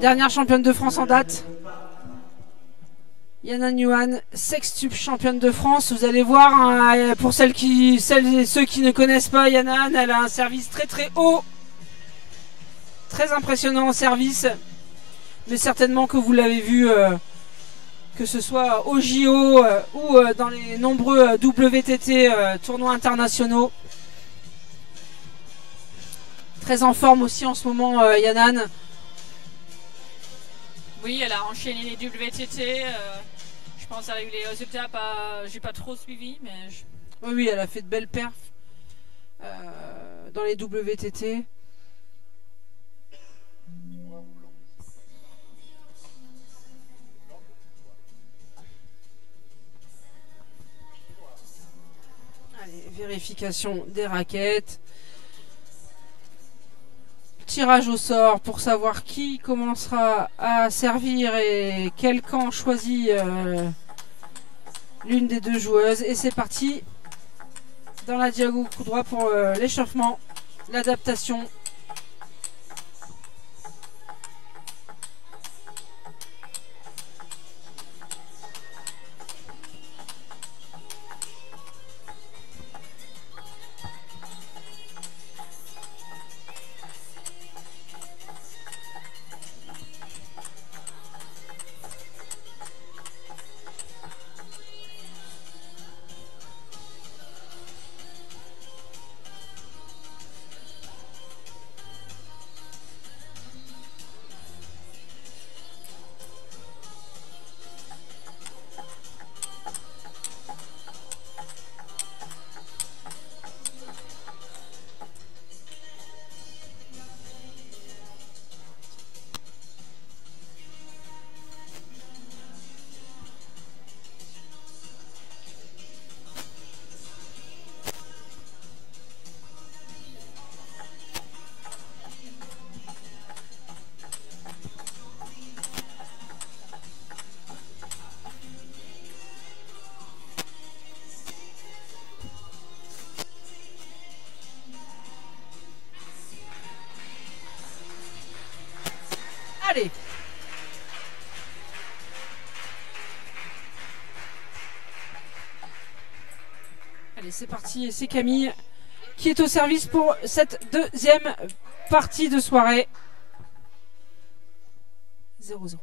Dernière championne de France en date. Yana Nguyen, sextuple championne de France. Vous allez voir, hein, pour celles et ceux qui ne connaissent pas Yana, elle a un service très très haut. Très impressionnant en service. Mais certainement que vous l'avez vu, que ce soit au JO ou dans les nombreux WTT tournois internationaux. Très en forme aussi en ce moment, Yanan. Oui, elle a enchaîné les WTT. Je pense avec les résultats, j'ai pas trop suivi, mais oui, elle a fait de belles perfs dans les WTT. Allez, vérification des raquettes. Tirage au sort pour savoir qui commencera à servir et quel camp choisit l'une des deux joueuses. Et c'est parti dans la diago coup droit pour l'échauffement, l'adaptation. Allez. Allez, c'est parti. Et c'est Camille qui est au service pour cette deuxième partie de soirée. 0-0.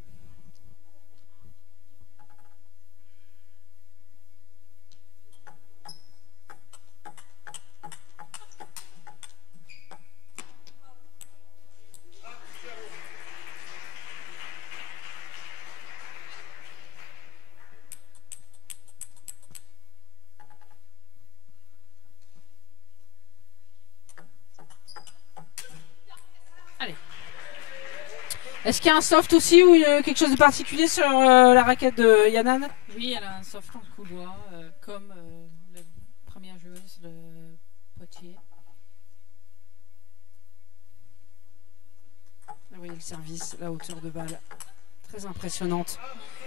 Est-ce qu'il y a un soft aussi ou quelque chose de particulier sur la raquette de Yanan? Oui, elle a un soft en couloir, comme la première joueuse de Poitiers. Vous voyez le service, la hauteur de balle, très impressionnante.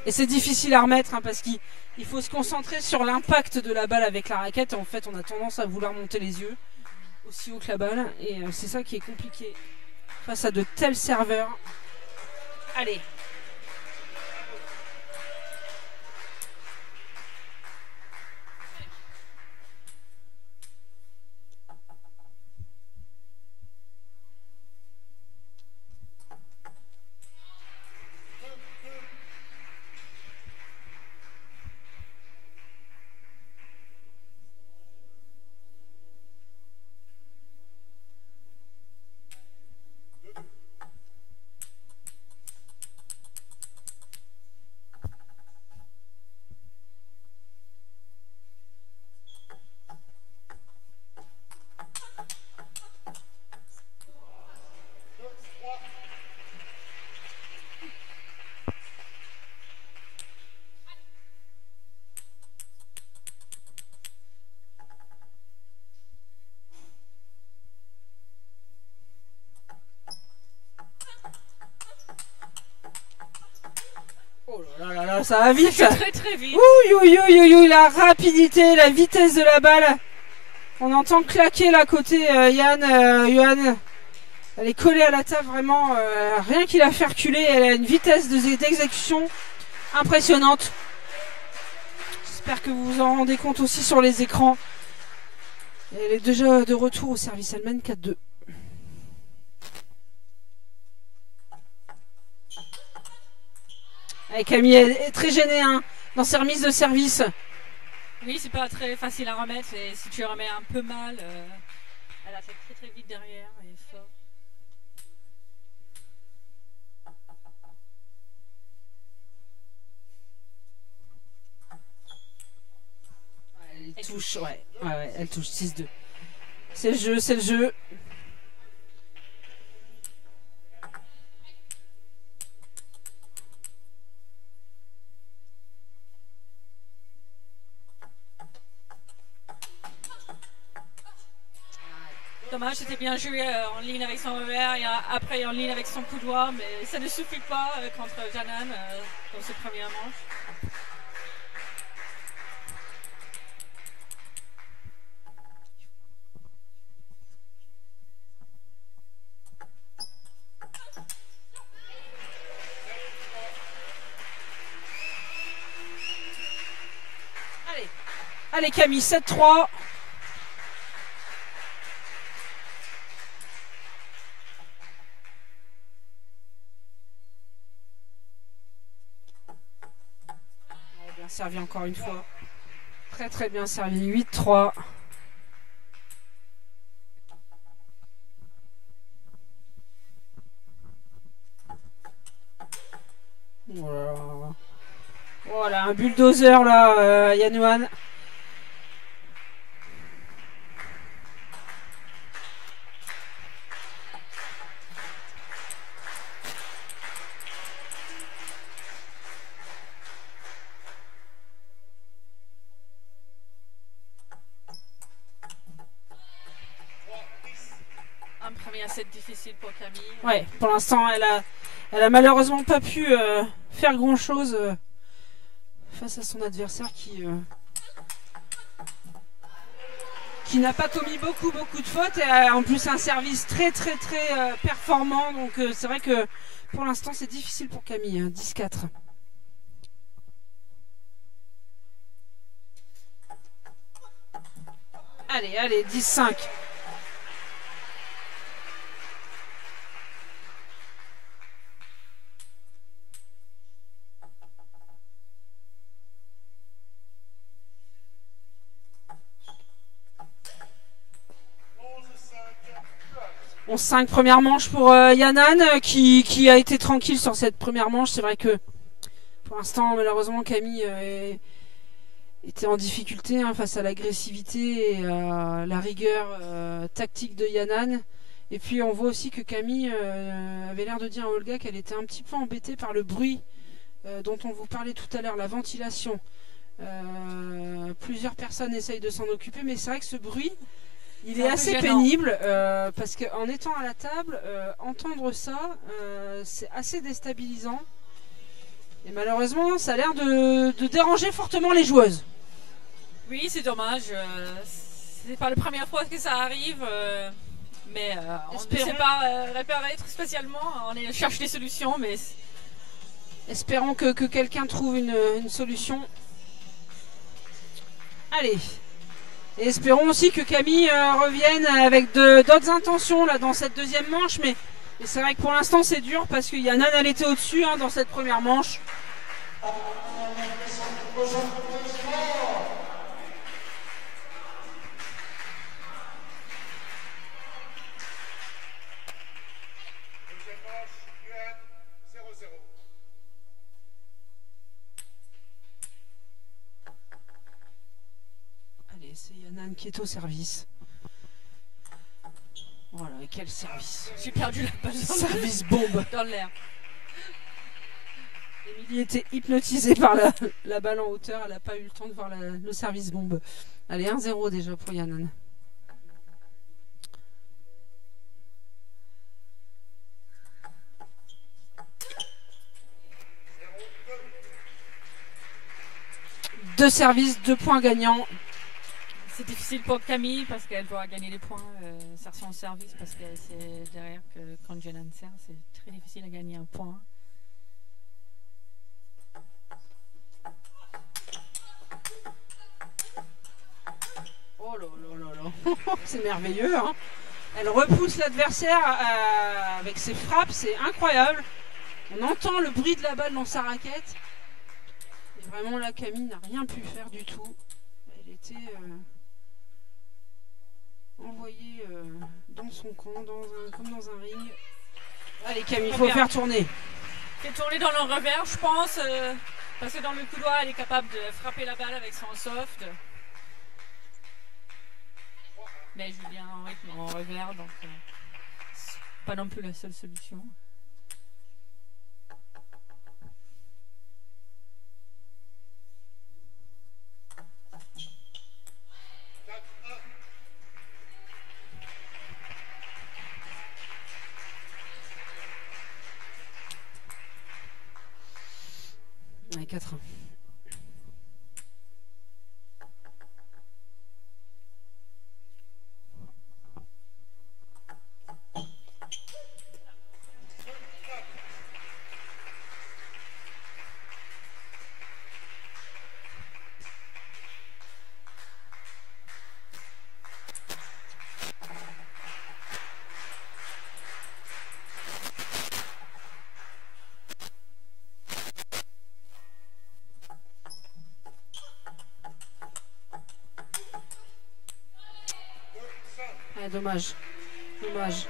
Et c'est difficile à remettre hein, parce qu'il faut se concentrer sur l'impact de la balle avec la raquette. En fait, on a tendance à vouloir monter les yeux aussi haut que la balle. Et c'est ça qui est compliqué face à de tels serveurs. Allez. Ça va vite. Ça très très vite. Ouh, la rapidité, la vitesse de la balle. On entend claquer là côté Yuan. Elle est collée à la table vraiment, rien qu'il la fait reculer, elle a une vitesse d'exécution impressionnante. J'espère que vous vous en rendez compte aussi sur les écrans. Elle est déjà de retour au service, elle mène 4-2. Et Camille est très gênée hein, dans ses remises de service. Oui, c'est pas très facile à remettre et si tu remets un peu mal, elle attaque très très vite derrière et fort. Elle touche, ouais, elle touche 6-2. C'est le jeu, c'est le jeu. Dommage, c'était bien joué en ligne avec son revers et après en ligne avec son coup droit, mais ça ne suffit pas contre Janan dans ce premier manche. Allez Camille, 7-3. Bien servi encore une fois. Très très bien servi. 8-3. Voilà, un bulldozer là, Yanouan. Un premier set difficile pour Camille. Ouais, pour l'instant, elle a malheureusement pas pu faire grand chose face à son adversaire qui n'a pas commis beaucoup de fautes et a en plus un service très performant. Donc c'est vrai que pour l'instant c'est difficile pour Camille. 10-4. Allez, 10-5. On 5 première manche pour Yanan qui a été tranquille sur cette première manche. C'est vrai que pour l'instant malheureusement Camille était en difficulté hein, face à l'agressivité et à la rigueur tactique de Yanan. Et puis on voit aussi que Camille avait l'air de dire à Olga qu'elle était un petit peu embêtée par le bruit dont on vous parlait tout à l'heure, la ventilation. Plusieurs personnes essayent de s'en occuper, mais c'est vrai que ce bruit il est assez pénible parce qu'en étant à la table, entendre ça, c'est assez déstabilisant. Et malheureusement, ça a l'air de déranger fortement les joueuses. Oui, c'est dommage. C'est pas la première fois que ça arrive. Mais on ne sait pas réparer spécialement. On cherche des solutions, mais... Espérons que quelqu'un trouve une solution. Allez. Et espérons aussi que Camille revienne avec d'autres intentions là, dans cette deuxième manche. Mais c'est vrai que pour l'instant c'est dur parce que Yanan elle était au-dessus hein, dans cette première manche. C'est Yanan qui est au service. Voilà, et quel service. J'ai perdu la balle. Service bombe. Dans l'air. Émilie était hypnotisée par la balle en hauteur. Elle n'a pas eu le temps de voir le service bombe. Allez, 1-0 déjà pour Yanan. Deux services, 2 points gagnants. C'est difficile pour Camille parce qu'elle doit gagner les points, faire son service parce que c'est derrière que quand Jenan sert, c'est très difficile à gagner un point. Oh là là là là, c'est merveilleux, hein. Elle repousse l'adversaire avec ses frappes, c'est incroyable. On entend le bruit de la balle dans sa raquette. Et vraiment là, Camille n'a rien pu faire du tout. Elle était envoyée dans son camp, comme dans un ring. Allez Camille, il faut faire tourner. Fait tourner dans le revers, je pense. Parce que dans le couloir, elle est capable de frapper la balle avec son soft. Mais Julien en rythme en revers, donc c'est pas non plus la seule solution. Ouais, 4-1. Dommage. Dommage.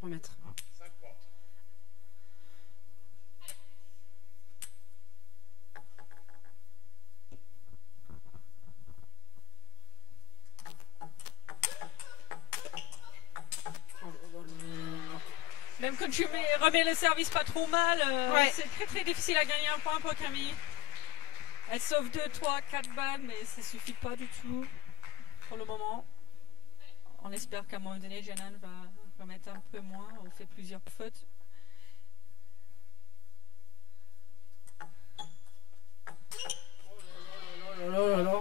Remettre. Même quand tu remets le service pas trop mal, ouais. C'est très très difficile à gagner un point pour Camille. Elle sauve 2, 3, 4 balles, mais ça suffit pas du tout pour le moment. On espère qu'à un moment donné, Jenan va remettre un peu moins. On fait plusieurs fautes. Oh là là là là.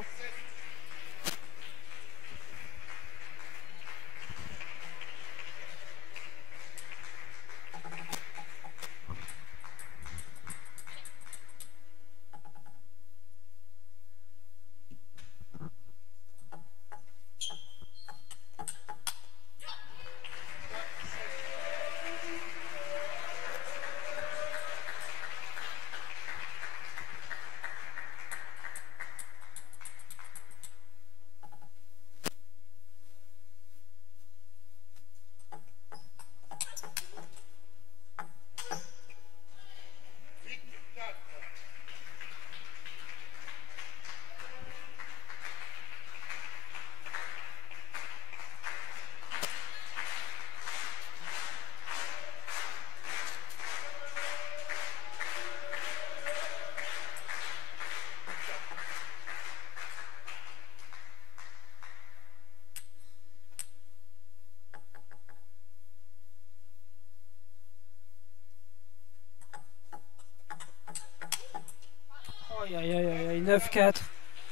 Aïe aïe aïe aïe, 9-4.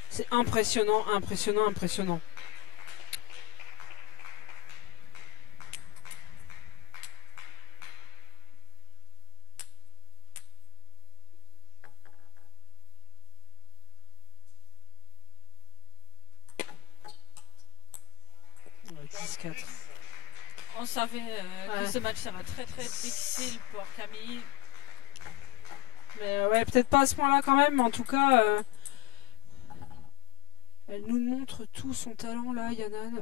C'est impressionnant, impressionnant, impressionnant. On savait que ce match sera très très difficile pour Camille. Mais ouais, peut-être pas à ce point-là quand même, mais en tout cas, elle nous montre tout son talent là, Yanan.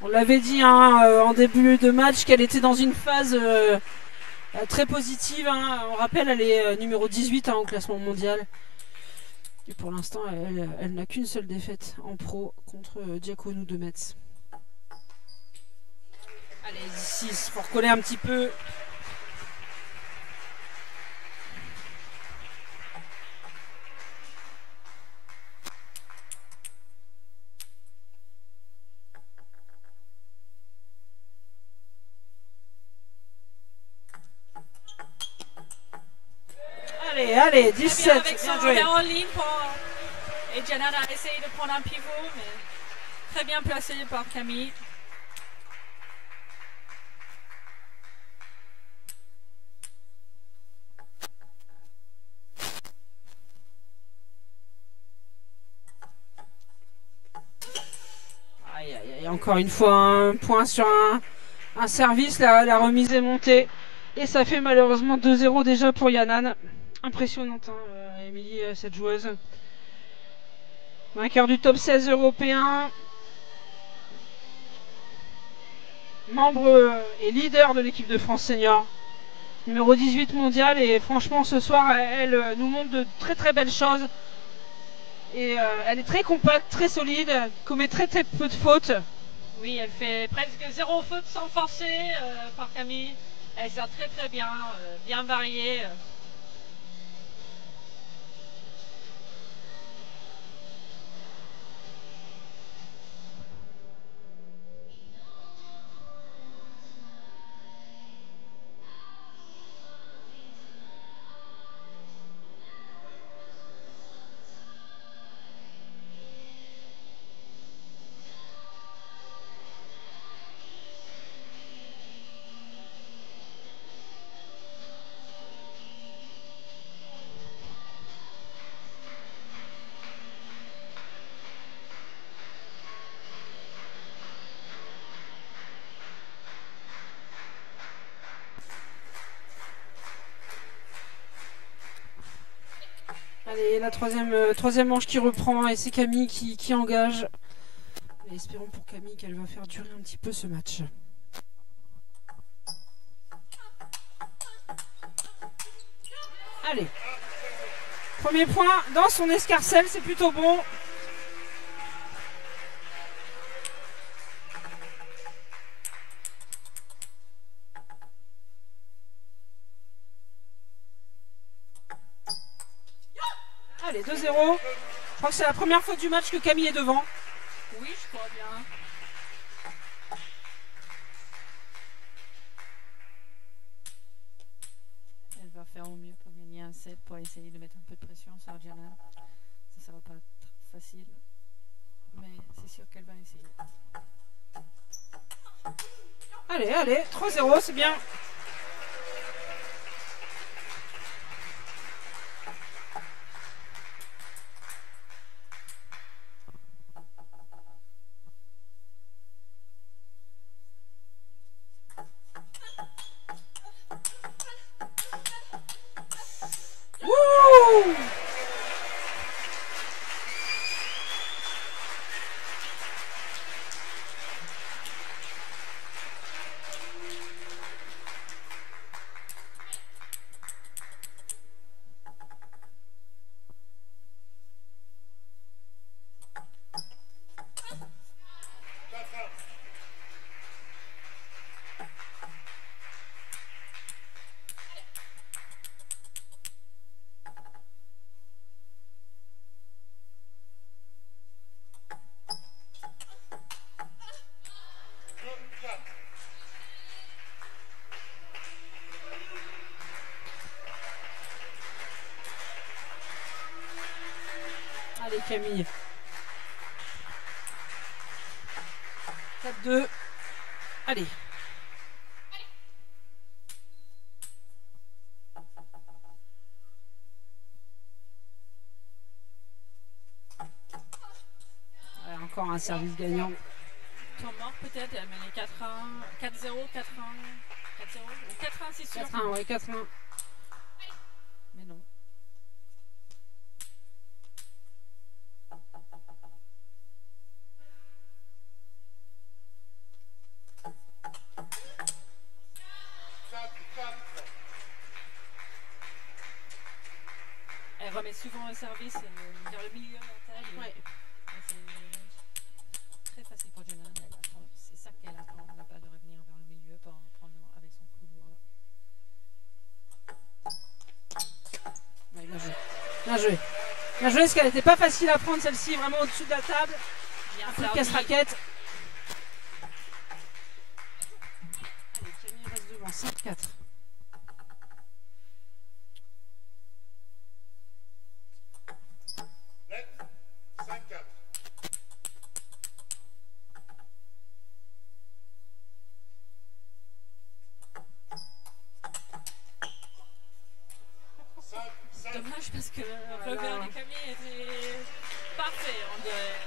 On l'avait dit hein, en début de match qu'elle était dans une phase très positive. Hein. On rappelle, elle est numéro 18 hein, au classement mondial. Et pour l'instant, elle n'a qu'une seule défaite en pro contre Diaconou de Metz. Allez, 10-6 pour coller un petit peu. Allez, 17. Bien avec son revers en ligne et Janan a essayé de prendre un pivot, mais très bien placé par Camille. Aïe, encore une fois un point sur un service, la remise est montée. Et ça fait malheureusement 2-0 déjà pour Yanan. Impressionnante, hein, Émilie, cette joueuse. Vainqueur du top 16 européen. Membre et leader de l'équipe de France senior. Numéro 18 mondial. Et franchement, ce soir, elle nous montre de très très belles choses. Et elle est très compacte, très solide. Commet très très peu de fautes. Oui, elle fait presque 0 faute sans forcer par Camille. Elle sert très très bien, bien variée. Allez, la troisième manche qui reprend et c'est Camille qui engage. Et espérons pour Camille qu'elle va faire durer un petit peu ce match. Allez. Premier point dans son escarcelle, c'est plutôt bon. Allez, 2-0. Je crois que c'est la première fois du match que Camille est devant. Oui, je crois bien. Elle va faire au mieux pour gagner un set, pour essayer de mettre un peu de pression sur Janan. Ça va pas être facile, mais c'est sûr qu'elle va essayer. Allez, 3-0, c'est bien. Allez Camille. 4-2. Allez. Ouais, encore un service gagnant. Temps mort peut-être, elle a mené 4-1, 4-0, 4-1, 4-0, 4-1 c'est sûr. 4-1, ouais, 4-1. Mais non. un service vers le milieu de la table. Ouais. C'est très facile pour Jonan. C'est ça qu'elle attend, la balle de revenir vers le milieu pour prendre avec son coup droit. Ouais, bien joué. Bien joué. Bien joué, parce qu'elle n'était pas facile à prendre celle-ci, vraiment au-dessus de la table. Bien Un peu de servi. casse-raquette. Allez, Camille reste devant, 5-4. Net, 5-4. Dommage parce que le revers de Camille était parfait, on dirait.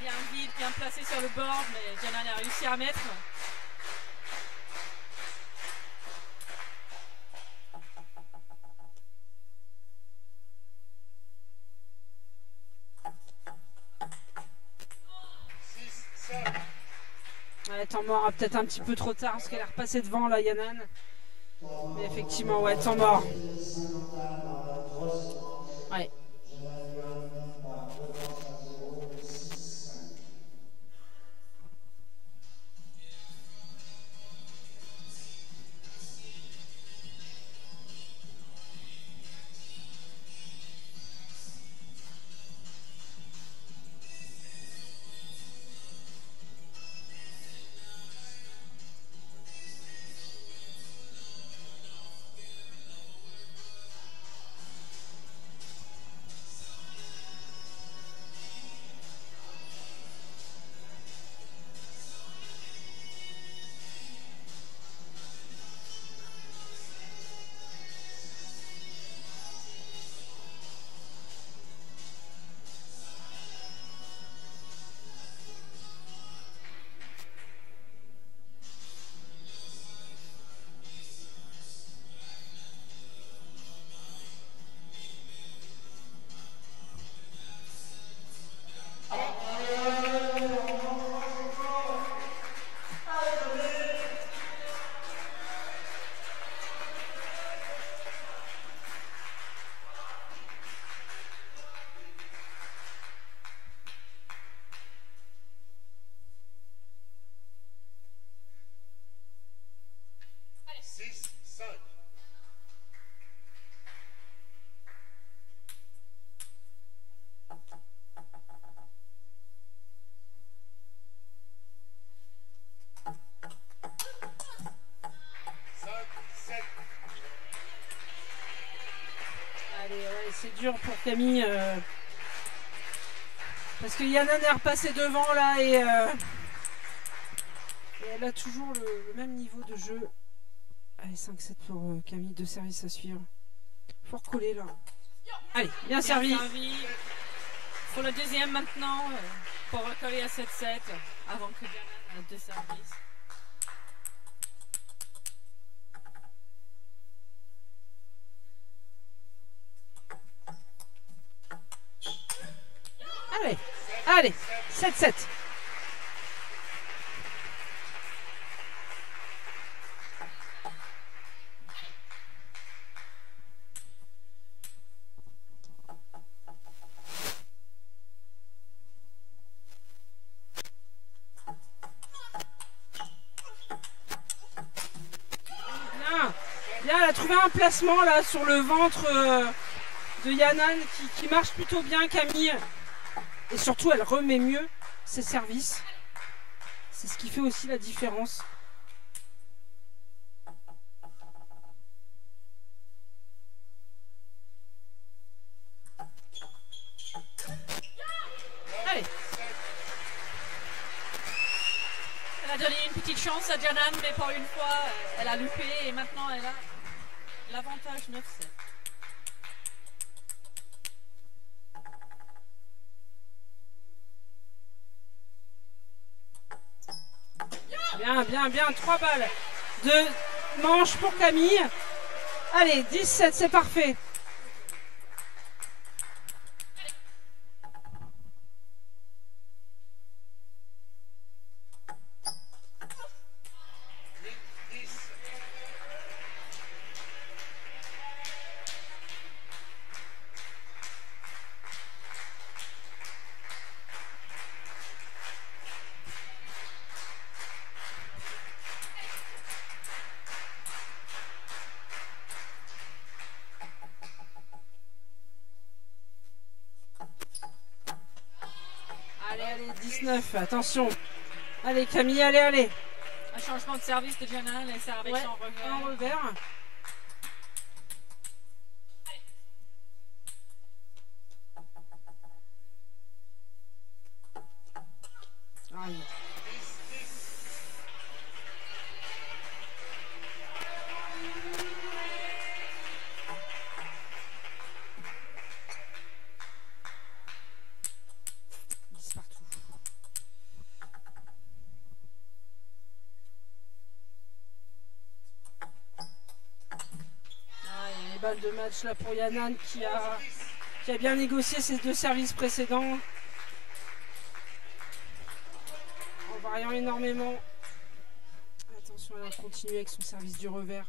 Bien vite, bien placé sur le board, mais Jonan a réussi à mettre. Ouais, temps mort peut-être un petit peu trop tard parce qu'elle est repassée devant là, Yanan. Mais effectivement, ouais, temps mort. Ouais. C'est dur pour Camille parce que Yanan est repassé devant là et elle a toujours le même niveau de jeu. Allez, 5-7 pour Camille, 2 services à suivre. Faut recoller là. Allez, bien servi. Pour le deuxième maintenant, pour recoller à 7-7 avant que Yanan ait 2 services. Allez, allez, 7-7. Bien, elle a trouvé un placement là sur le ventre de Yanan qui marche plutôt bien, Camille. Et surtout, elle remet mieux ses services. C'est ce qui fait aussi la différence. Allez. Elle a donné une petite chance à Jonan, mais pour une fois, elle a loupé et maintenant elle a l'avantage 9-7. Bien, bien, bien. 3 balles de manche pour Camille. Allez, 17, c'est parfait. allez, 19, attention. Allez Camille, allez, allez. Un changement de service de Jana, elle sert avec son revers. Un revers. Aïe. De match là pour Yanan qui a bien négocié ses 2 services précédents en variant énormément. Attention, elle va continuer avec son service du revers.